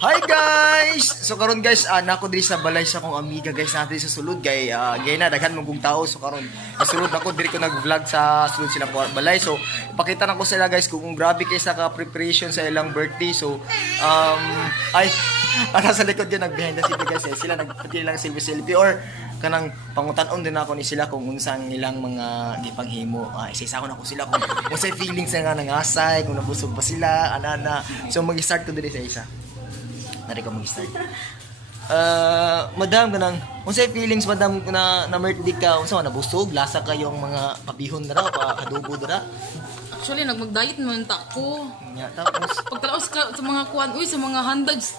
Hi guys! So karon guys, nako diri sa balay sa akong amiga guys natin sa sulod kay gay na daghan mong tao so karon sulod ako diri ko nag-vlog sa sulod sila balay. So ipakita na ko sila guys kung grabe kay sa ka preparation sa ilang birthday. So ay para sa likod din nag-behind the scene guys sila nagpati lang selfie or kanang pangutan-on din ako ni sila kung unsang ilang mga gipanghimo. Isa-isa ko na ko sila kung unsay feelings nga nangasay, kung nabusog ba sila, ana. So mag-start ko diri sa isa. Nari ko mag-start. Madam kanang unsay feelings madam na birthday ka unsa nabusog lasa kayo ang mga pabihon dara pa adobo dara. Actually nagmag-diet naman tako. Nya tapos Pagtalaos ka sa mga kuan uy sa mga handags.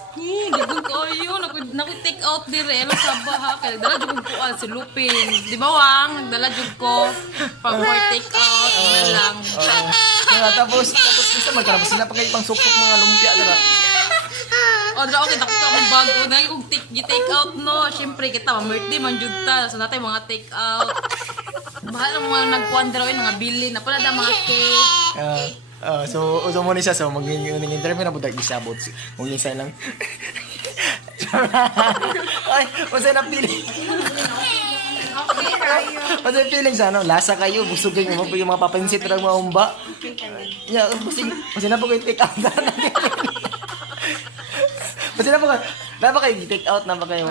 Dagon kayo naku take out dire lo sa baha kay dala jud ko kuan si Lupin. Di ba wang nagdala jud ko pag take out na lang. tapos isa magkarabas sila pa kay pang suktok mga lumpia dara. O dra okay dako ka bago na yung take out no. Syempre kita birthday man jud ta so natay mga take out. Bahal ang mga nagkuan dra mga bili na pala da mga cake. So mo ni siya so maging interview na budak isabot. Maging isa lang. Ay, usa na pili. Okay kayo. Kasi feeling sa ano, lasa kayo, busog kayo mo yung mga papansit ng mga umba. Yeah, kasi na po kayo take out na. Kasi na po kayo take out na ba kayo?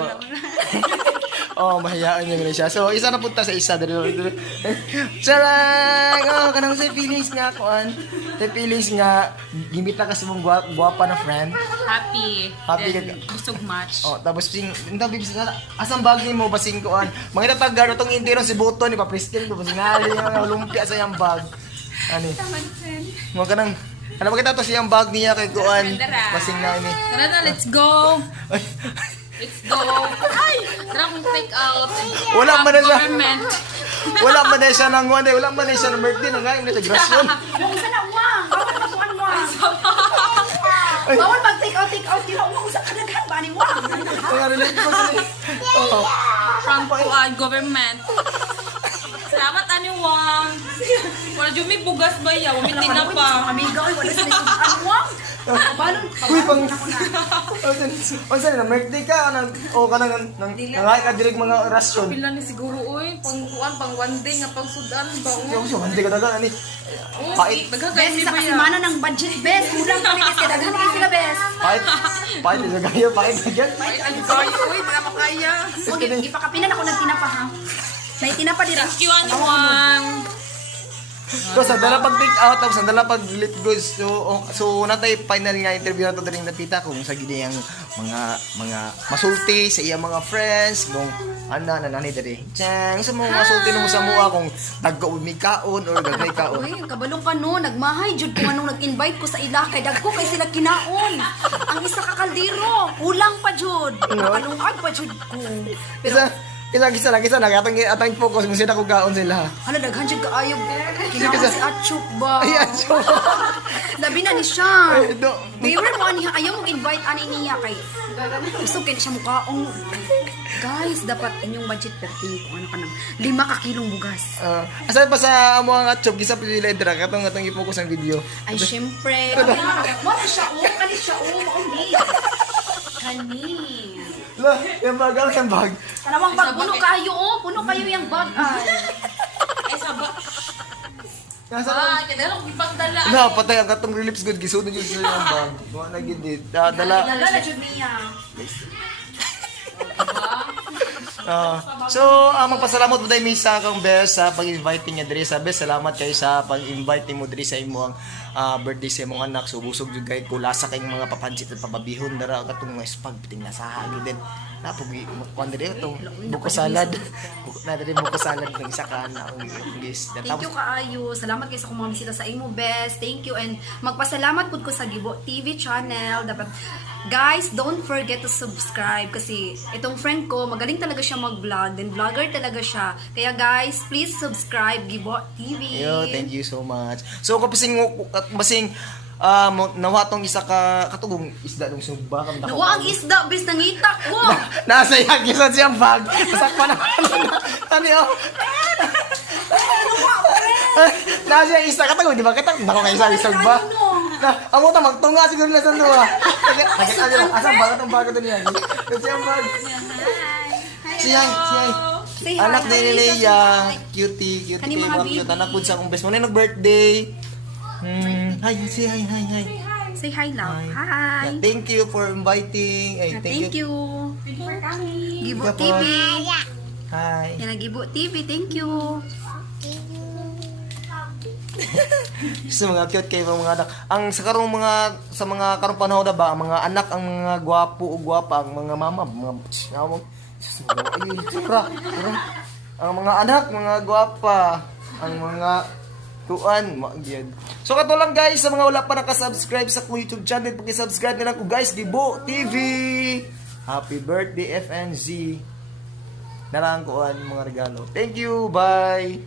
Oh, mahayaan niya ganun siya. So, isa na punta sa isa. Sarang! Oh, kanang sa feelings nga, kuan. Sa feelings nga, gimit na kasi mong guwapa na friend. Happy. Happy Then, ka. busog much. Oh, tapos asang bag mo basing kuan. Mga tatagar tong intero si Buto ni pa-preskin ko basing nali nga lumpia sa iyang bag. Ani? Mo kanang ano ba kita to siyang bag niya kay kuan basing na ini. Tara na, let's go. Let's go. Ay, tara kong take out. Wala man na siya. Government. Wala man na siya nang wala man na siya ng birthday nang ngayon na grasyon. Kung sana wang, bawal masuan mo. Bawal mag-take out, di ba? Umausap ka daghan ba ni wang? Kaya relate ko sa oh. From government. Salamat ani wang. Wala jud mi bugas ba ya, wala tinapa. Amiga, oy, wala sila yung wang. Paano? Uy, Onsa na birthday ka nang o ka nang nangay ka direk mga rasyon. Pila ni siguro oy, pangkuan pang one day nga pang sudan ba o. Yo, so hindi ka daga ani. Pait. Bes, sa kasimana ng budget, bes. Kulang kami kasi daghan kayo sila, bes. Pait sa gayo, pait again. Ay kayo oy, wala makaya. Okay, ipakapinan ako ng tinapa, ha? May tinapa dira. Thank you ani wang. So sa dala pag take out tapos sa dala pag lit goods so natay final nga interview na to dring napita kung sa gid yang mga masulti sa iya mga friends kung ana na nani diri. Chang sa mga masulti mo sa mua kung nagka-umi kaon or gagay kaon. Uy, kabalong pa no, nagmahay jud ko anong nag-invite ko sa ila kay dagko kay sila kinaon. Ang isa ka kaldero, kulang pa jud. Nakalungag pa jud ko. Pero Kisa lang atang focus mo sila ko gaon sila. hala daghan jud kaayo. Kinaon si Atchuk ba? Ayan so. Labi na ni siya. Ay, do. Waver mo ani ayaw mo invite ani niya kay. Gusto kay siya mukaong. Guys, dapat inyong budget perting kung ano ka nang 5 ka kilong bugas. Asan pa sa amo ang atchop gisa pila dira katong i-focus ang video. Ay syempre. Mo siya kani siya maumbi. Kani. La, yung bag. Kanawang bag puno kayo puno kayo yang bag ay. Ay saba. Nasa Kada lang ipagdala. na patay ang katong relips good gisud jud sa yung bag. Wa na gid dala. Dala na jud niya. So, magpasalamat mo dahil sa kang Bes sa pag-invite niya diri sa Bes. Salamat kayo sa pag-invite mo diri sa imong birthday sa imong anak. So, busog jud kay kulasa kay mga papansit at pababihon dara katong mga spag piting nasa halo din. Napogi kuan diri itong buko salad. Na diri buko salad ng isa ka na guys. Thank you kaayo. Salamat kayo sa kung mga bisita sa imo best. Thank you and magpasalamat pud ko sa Gibo TV channel. Dapat guys, don't forget to subscribe kasi itong friend ko, magaling talaga siya mag-vlog. Then vlogger talaga siya. Kaya guys, please subscribe Gibo TV. Yo, thank you so much. So kapasing nawa tong isa ka katugong isda dong sugba kam dako. Nawa ang isda bis nangita ko. Nasa yak isa siyang bag. Sakpan na. Tani oh. Nasa isa katugong di ba kita dako kay isa isog ba? amo ta magtunga siguro na sa duwa. Asam bago to niya. Kasi ang bag. Siyay. Say hi. Anak ni Hi, Leia, Elizabeth. cutie Kani mga kay cute. baby. Anak pud sa akong best mo na nag-birthday. Hi, say hi. Say hi, love. Yeah, Hi. thank you for inviting. Ay, Thank you. Gibo Ika po. TV. Hi. Yan ang Gibo TV. Thank you. Sa mga cute kay mga anak. Ang sa mga karong panahon na ba, ang mga anak ang mga gwapo o gwapa, ang mga mama, mga sinawag. Ay, tira. Ang mga anak, mga gwapa, ang mga tuan, magyad. So kato lang guys, sa mga wala pa nakasubscribe sa akong YouTube channel, paki-subscribe na lang ko guys, Gibo TV. Happy birthday FNZ. Narang ko ang mga regalo. Thank you, bye.